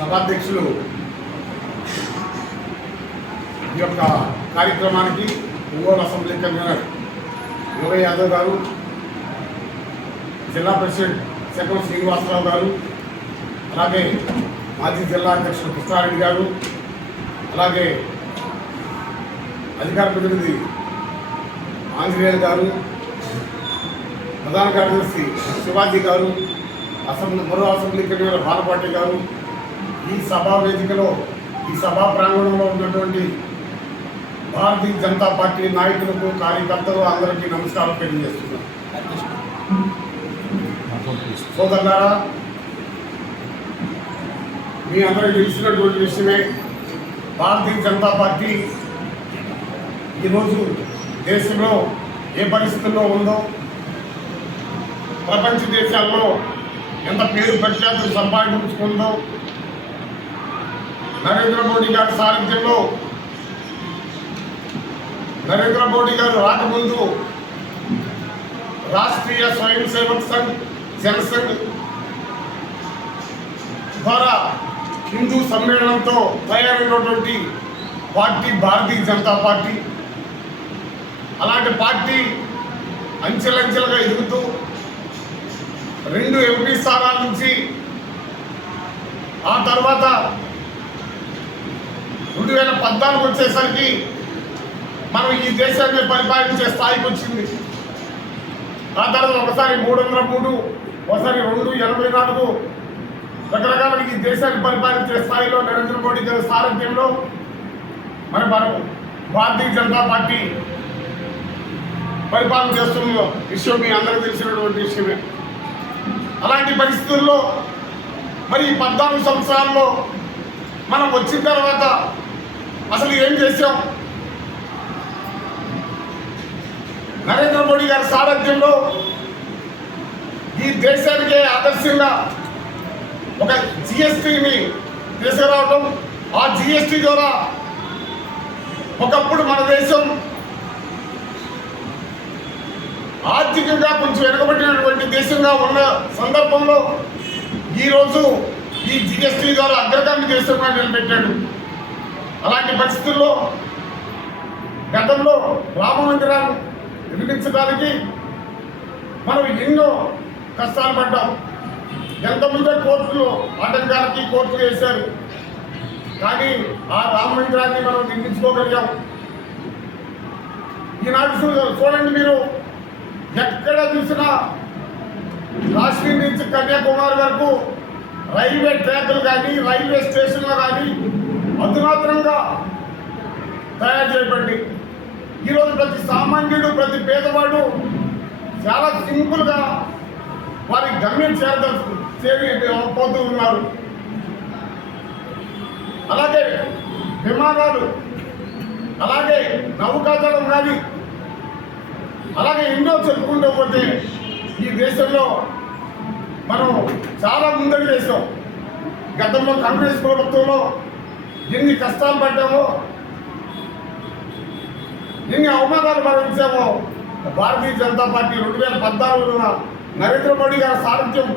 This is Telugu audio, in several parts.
సభాధ్యక్షులు ఈ యొక్క కార్యక్రమానికి ఒంగోలు అసెంబ్లీ కన్వీనర్ యోగ యాదవ్ గారు జిల్లా ప్రెసిడెంట్ శకం శ్రీనివాసరావు గారు అలాగే మాజీ జిల్లా అధ్యక్షుడు కృష్ణారెడ్డి గారు అలాగే అధికార ప్రతినిధి ఆంజనేయులు గారు ప్రధాన కార్యదర్శి శివాజీ గారు అసెంబ్లీ మరో అసెంబ్లీ కన్వీనర్ బాలపాటి గారు ఈ సభా వేదికలో ఈ సభా ప్రాంగణంలో ఉన్నటువంటి భారతీయ జనతా పార్టీ నాయకులకు కార్యకర్తలు అందరికీ నమస్కారం తెలియజేస్తున్నాను. సోదరులారా మీ అందరికీ తెలిసినటువంటి విషయమే భారతీయ జనతా పార్టీ ఈరోజు దేశంలో ఏ పరిస్థితుల్లో ఉందో ప్రపంచ దేశాల్లో ఎంత పేరు ప్రఖ్యాతులు సంపాదించుకుందో నరేంద్ర మోడీ గారి సారథ్యంలో నరేంద్ర మోడీ గారు రాకముందు రాష్ట్రీయ స్వయం సేవక్ సంఘ్ జనసంఘ్ ద్వారా హిందూ సమ్మేళనంతో తయారైనటువంటి పార్టీ భారతీయ జనతా పార్టీ. అలాంటి పార్టీ అంచెలంచెలుగా ఎదుగుతూ రెండు ఎంపీ స్థానాల నుంచి ఆ తర్వాత రెండు వేల పద్నాలుగు వచ్చేసరికి మనం ఈ దేశాన్ని పరిపాలించే స్థాయికి వచ్చింది. ఆ తర్వాత ఒకసారి మూడు వందల మూడు ఒకసారి రెండు ఎనభై నాలుగు. రకరకాల ఈ దేశాన్ని పరిపాలించే స్థాయిలో నరేంద్ర మోడీ గారి సారథ్యంలో మరి మనం భారతీయ జనతా పార్టీ పరిపాలన చేస్తున్న విషయం మీ అందరికీ తెలిసినటువంటి విషయమే. అలాంటి పరిస్థితుల్లో మరి ఈ పద్నాలుగు సంవత్సరాల్లో మనం వచ్చిన తర్వాత అసలు ఏం చేశాం? నరేంద్ర మోడీ గారి సారథ్యంలో ఈ దేశానికే ఆదర్శంగా ఒక జిఎస్టీని తీసుకురావడం ఆ జిఎస్టీ ద్వారా ఒకప్పుడు మన దేశం ఆర్థికంగా కొంచెం వెనుకబడినటువంటి దేశంగా ఉన్న సందర్భంలో ఈరోజు ఈ జిఎస్టీ ద్వారా అగ్రగామి దేశంగా నిలబెట్టాడు. అలాంటి పరిస్థితుల్లో గతంలో రామ నిర్మించడానికి మనం ఎన్నో కష్టాలు పడ్డాం. ఎంతమంది కోర్టులు ఆటంకాలకి కోర్టులు వేశారు. కానీ ఆ రామ మందిరాన్ని మనం నిర్మించుకోగలిగాం. ఈనాడు చూ- చూడండి మీరు ఎక్కడ చూసినా కాశ్మీర్ నుంచి కన్యాకుమారి వరకు రైల్వే ట్రాకులు కానీ రైల్వే స్టేషన్లు కానీ అధునాతనంగా తయారు చేయబడి ఈరోజు ప్రతి సామాన్యుడు ప్రతి పేదవాడు చాలా సింపుల్గా వారి గమ్యం చేరదలుచు చేరి పోతూ ఉన్నారు. అలాగే విమానాలు అలాగే నౌకాదళం కానీ అలాగే ఎన్నో చెప్పుకుంటూ పోతే ఈ దేశంలో మనం చాలా ముందడి దేశం గతంలో కాంగ్రెస్ ప్రభుత్వంలో ఎన్ని కష్టాలు పడ్డామో ఎన్ని అవమానాలు భరించామో భారతీయ జనతా పార్టీ రెండు వేల పద్నాలుగున నరేంద్ర మోడీ గారి సారథ్యం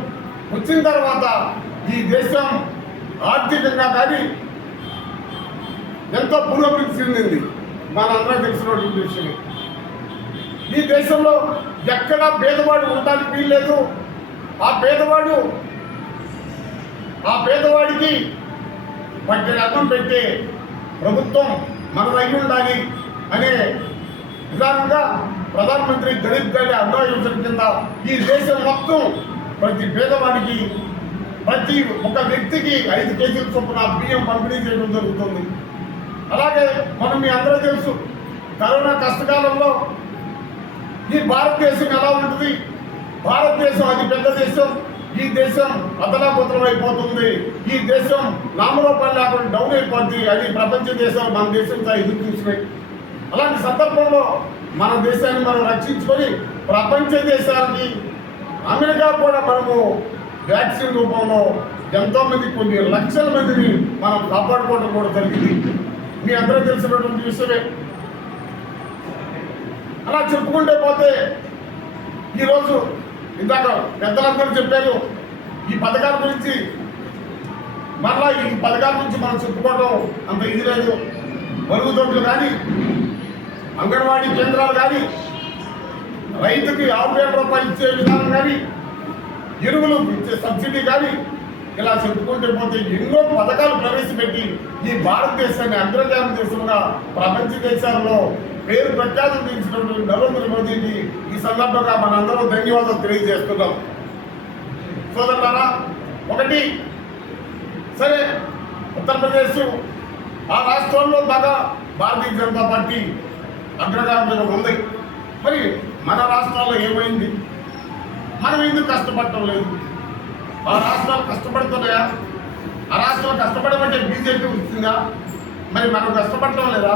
వచ్చిన తర్వాత ఈ దేశం ఆర్థికంగా కానీ ఎంతో పురోభివృద్ధి చెందింది. మనందరం తెలిసినటువంటి విషయం. ఈ దేశంలో ఎక్కడా పేదవాడు ఉండడానికి వీల్లేదు. ఆ పేదవాడు ఆ పేదవాడికి పట్టెడు అర్థం పెట్టే ప్రభుత్వం మన మనదై ఉండాలి అనే విధానంగా ప్రధానమంత్రి గరీబ్ కళ్యాణ్ అన్న యోజన కింద ఈ దేశం మొత్తం ప్రతి పేదవాడికి ప్రతి ఒక వ్యక్తికి ఐదు కేజీల చొప్పున బియ్యం పంపిణీ చేయడం జరుగుతుంది. అలాగే మనం మీ అందరూ తెలుసు కరోనా కష్టకాలంలో ఈ భారతదేశం ఎలా ఉంటుంది? భారతదేశం అతి పెద్ద దేశం. ఈ దేశం అతలాకుతలం అయిపోతుంది. ఈ దేశం నామరూపాలు లేకుండా డౌన్ అయిపోద్ది. అది ప్రపంచ దేశం మన దేశంతో ఎదురు చూసినాయి అలాంటి సందర్భంలో మన దేశాన్ని మనం రక్షించుకొని ప్రపంచ దేశానికి అమెరికా కూడా మనము వ్యాక్సిన్ రూపంలో ఎంతోమంది కొన్ని లక్షల మందిని మనం కాపాడుకోవడం కూడా జరిగింది. మీ అందరూ తెలిసినటువంటి విషయమే. అలా చెప్పుకుంటే పోతే ఈరోజు ఇందాక పెద్దలందరూ చెప్పారు ఈ పథకాల గురించి. మరలా ఈ పథకాల గురించి మనం చెప్పుకోవడం అంత ఇది లేదు. మరుగుదొడ్లు కానీ అంగన్వాడీ కేంద్రాలు కానీ రైతుకి ఆరు వేల రూపాయలు ఇచ్చే విధానం కానీ ఎరువులు ఇచ్చే సబ్సిడీ కానీ ఇలా చెప్పుకుంటే పోతే ఎన్నో పథకాలు ప్రవేశపెట్టి ఈ భారతదేశాన్ని అగ్రజాన దేశంగా ప్రపంచ దేశాల్లో పేరు ప్రఖ్యాతించినటువంటి నరేంద్ర మోదీకి ఈ సందర్భంగా మనందరం ధన్యవాదాలు తెలియజేస్తున్నాం. సోదరులారా ఒకటి సరే ఉత్తరప్రదేశ్ ఆ రాష్ట్రంలో బాగా భారతీయ జనతా పార్టీ అగ్రగామిగా ఉంది. మరి మన రాష్ట్రాల్లో ఏమైంది? మనం ఎందుకు కష్టపడటం లేదు? ఆ రాష్ట్రాలు కష్టపడుతున్నాయా? ఆ రాష్ట్రాలు కష్టపడమంటే బీజేపీ వచ్చిందా? మరి మనం కష్టపడటం లేదా?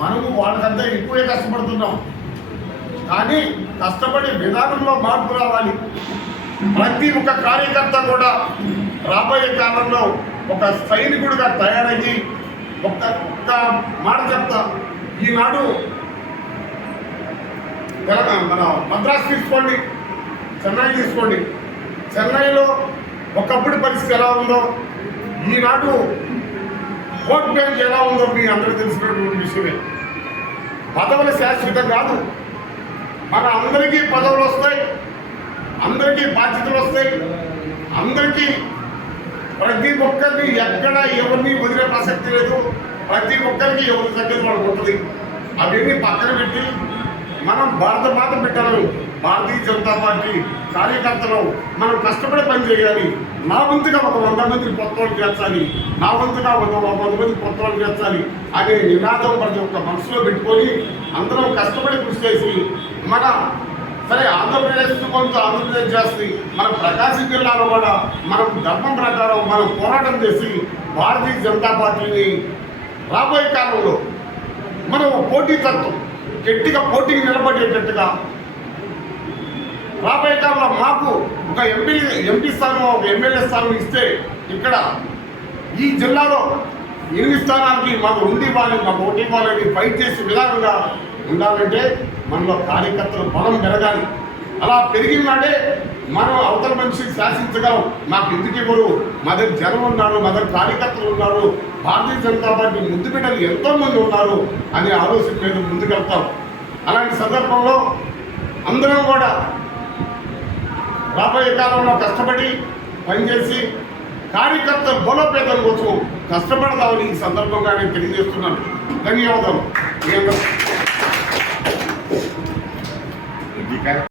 మనము వాళ్ళకంతా ఎక్కువే కష్టపడుతున్నాం. కానీ కష్టపడే విధానంలో మార్పు రావాలి. ప్రతి ఒక్క కార్యకర్త కూడా రాబోయే కాలంలో ఒక సైనికుడిగా తయారయ్యి ఒక్క ఒక్క మాట చెప్తా. ఈనాడు తెలంగాణ మన మద్రాసు తీసుకోండి చెన్నై తీసుకోండి. చెన్నైలో ఒకప్పుడు పరిస్థితి ఎలా ఉందో ఈనాడు ఓట్ బ్యాంక్ ఎలా ఉందో మీ అందరూ తెలిసినటువంటి విషయమే. పదవులు శాశ్వతం కాదు. మన అందరికీ పదవులు వస్తాయి. అందరికీ బాధ్యతలు వస్తాయి. అందరికీ ప్రతి ఒక్కరిని ఎక్కడ ఎవరిని వదిలే ప్రసక్తి లేదు. ప్రతి ఒక్కరికి ఎవరి తగ్గదు మనకు ఉంటుంది. అవన్నీ పక్కన పెట్టి మనం భారత మాత పెట్టాలి. భారతీయ జనతా పార్టీ కార్యకర్తలు మనం కష్టపడి పని చేయాలి. నా వంతుగా ఒక వంద మందిని కొత్త చేర్చాలి. నా వంతుగా ఒక వంద మంది కొత్త చేర్చాలి అనే నినాదం ప్రతి ఒక్క మనసులో పెట్టుకొని అందరం కష్టపడి కృషి చేసి మన సరే ఆంధ్రప్రదేశ్ కొంత ఆంధ్రప్రదేశ్ చేస్తుంది మన ప్రకాశం జిల్లాలో కూడా మనం ధర్మం ప్రకారం మనం పోరాటం చేసి భారతీయ జనతా పార్టీని రాబోయే కాలంలో మనం పోటీతత్వం గట్టిగా పోటీకి నిలబడేటట్టుగా రాబోయే కాలంలో మాకు ఒక ఎంపీ ఎంపీ స్థానం ఒక ఎమ్మెల్యే స్థానం ఇస్తే ఇక్కడ ఈ జిల్లాలో ఎనిమిది స్థానానికి మాకు ఉండి ఇవ్వాలి మాకు ఓటు ఇవ్వాలని ఫైట్ చేసే విధానంగా ఉండాలంటే మనలో కార్యకర్తలు బలం పెరగాలి. అలా పెరిగిందంటే మనం అవతల మనిషి శాసించగలం. నాకు ఎందుకు ఇవ్వరు? మా దగ్గర జనం ఉన్నారు మా దగ్గర కార్యకర్తలు ఉన్నారు. భారతీయ జనతా పార్టీ ముందు బిడ్డలు ఎంతో మంది ఉన్నారు అనే ఆలోచన మీద ముందుకెళ్తాం. అలాంటి సందర్భంలో అందరం కూడా రాబోయే కాలంలో కష్టపడి పనిచేసి కార్యకర్త బలోపేతం కోసం కష్టపడదామని ఈ సందర్భంగా నేను తెలియజేస్తున్నాను. ధన్యవాదాలు.